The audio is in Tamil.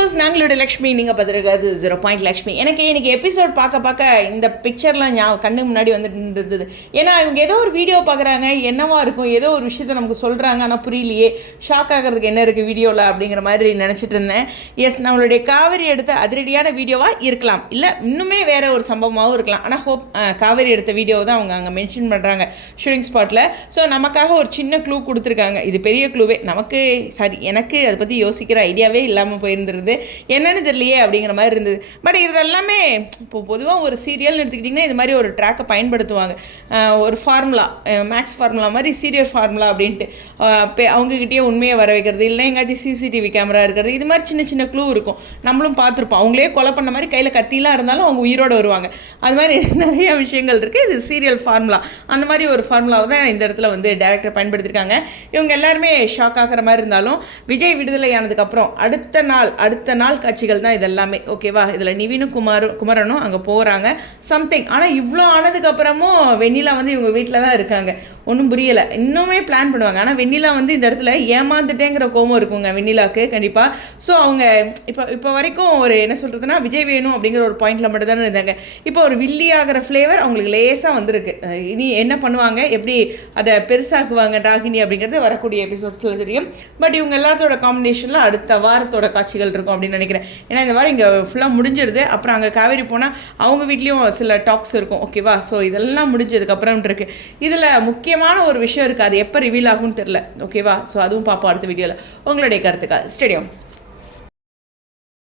வியூவர்ஸ், நாங்களோட லக்ஷ்மி, நீங்கள் பார்த்துருக்காது 0 லக்ஷ்மி. எனக்கு இன்றைக்கி எபிசோட் பார்க்க இந்த பிக்சர்லாம் கண்ணு முன்னாடி வந்துட்டு இருந்தது. ஏன்னா இவங்க ஏதோ ஒரு வீடியோ பார்க்குறாங்க, என்னவா இருக்கும், ஏதோ ஒரு விஷயத்தை நமக்கு சொல்கிறாங்க, ஆனால் புரியலையே, ஷாக் ஆகிறதுக்கு என்ன இருக்குது வீடியோவில் அப்படிங்கிற மாதிரி நினச்சிட்டு இருந்தேன். எஸ், நம்மளுடைய காவேரி எடுத்த அதிரடியான வீடியோவாக இருக்கலாம், இல்லை இன்னுமே வேறு ஒரு சம்பவமாகவும் இருக்கலாம். ஆனால் ஹோப் காவேரி எடுத்த வீடியோ தான் அவங்க அங்கே மென்ஷன் பண்ணுறாங்க ஷூட்டிங் ஸ்பாட்டில். ஸோ நமக்காக ஒரு சின்ன க்ளூ கொடுத்துருக்காங்க. இது பெரிய க்ளூவே நமக்கு, எனக்கு அதை பற்றி யோசிக்கிற ஐடியாவே இல்லாமல் போயிருந்துருது. என்னன்னு தெரியலையே அப்படிங்கிற மாதிரி இருந்தது. பட் இதெல்லாமே இப்போ பொதுவாக ஒரு சீரியல்னு எடுத்துக்கிட்டிங்கன்னா இது மாதிரி ஒரு ட்ராக்கை பயன்படுத்துவாங்க. ஒரு ஃபார்முலா, மேக்ஸ் ஃபார்முலா மாதிரி சீரியல் ஃபார்முலா அப்படின்ட்டு அவங்ககிட்டயே உண்மையை வர வைக்கிறது, இல்லை எங்காச்சும் சிசிடிவி கேமரா இருக்கிறது, இது மாதிரி சின்ன சின்ன க்ளூ இருக்கும். நம்மளும் பார்த்துருப்போம். அவங்களே கொலை பண்ண மாதிரி கையில் கத்திலாம் இருந்தாலும் அவங்க உயிரோடு வருவாங்க. அது மாதிரி நிறைய விஷயங்கள் இருக்குது. இது சீரியல் ஃபார்முலா, அந்த மாதிரி ஒரு ஃபார்முலாவை தான் இந்த இடத்துல வந்து டேரக்டர் பயன்படுத்தியிருக்காங்க. இவங்க எல்லாருமே ஷாக் ஆகிற மாதிரி இருந்தாலும் விஜய் விடுதலை ஆனதுக்கப்புறம் அடுத்த நாள் காட்சிகள் தான் இதெல்லாமே. ஓகேவா? இதில் நிவினும் குமரனும் அங்கே போகிறாங்க சம்திங். ஆனால் இவ்வளோ ஆனதுக்கப்புறமும் வெண்ணிலா வந்து இவங்க வீட்டில் தான் இருக்காங்க. ஒன்றும் புரியலை. இன்னுமே பிளான் பண்ணுவாங்க. ஆனால் வெண்ணிலா வந்து இந்த இடத்துல ஏமாந்துட்டேங்கிற கோபம் இருக்குங்க வெண்ணிலாவுக்கு கண்டிப்பாக. ஸோ அவங்க இப்போ வரைக்கும் ஒரு என்ன சொல்கிறதுனா விஜய் வேணும் அப்படிங்கிற ஒரு பாயிண்டில் மட்டும் தானே இருந்தாங்க. இப்போ ஒரு வில்லி ஆகிற ஃப்ளேவர் அவங்களுக்கு லேசாக வந்திருக்கு. இனி என்ன பண்ணுவாங்க, எப்படி அதை பெருசாக்குவாங்க டாகினி அப்படிங்கிறது வரக்கூடிய எபிசோட்ஸில் தெரியும். பட் இவங்க எல்லாத்தோட காம்பினேஷனில் அடுத்த வாரத்தோட காட்சிகள் இருக்கும் அப்படின்னு நினைக்கிறேன். ஏன்னா இந்த வாரம் இங்கே ஃபுல்லாக முடிஞ்சிடுது. அப்புறம் அங்கே காவேரி போனால் அவங்க வீட்லேயும் சில டாக்ஸ் இருக்கும். ஓகேவா? ஸோ இதெல்லாம் முடிஞ்சதுக்கப்புறம் இருக்குது. இதில் முக்கியமான ஒரு விஷயம் இருக்குது. அது எப்போ ரிவீல் ஆகும்னு தெரில. ஓகேவா? ஸோ அதுவும் பார்ப்போம் அடுத்த வீடியோவில். உங்களுடைய கருத்துக்கள் ஸ்டேடியம்.